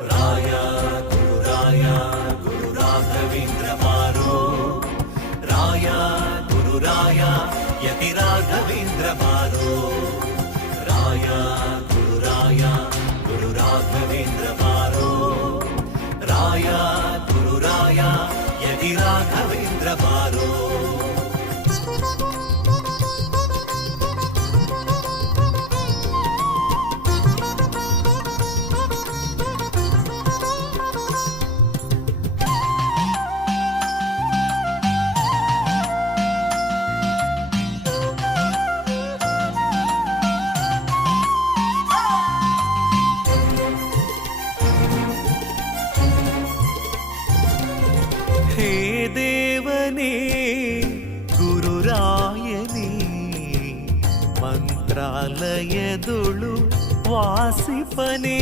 ರಾಯ ಗುರುರಾಯ ಗುರು ರಾಘವೇಂದ್ರ ಬಾರೋ, ರಾಯ ಗುರುರಾಯ ಯತಿ ರಾಘವೇಂದ್ರ ಬಾರೋ, ರಾಯ ಗುರುರಾಯ ಗುರು ರಾಘವೇಂದ್ರ ಬಾರೋ, ರಾಯ ಗುರುರಾಯ ಯತಿ ರಾಘವೇಂದ್ರ ಬಾರೋ. ಹೇ ದೇವನೇ ಗುರುರಾಯನೇ, ಮಂತ್ರಾಲಯದೊಳು ವಾಸಿಪನೇ.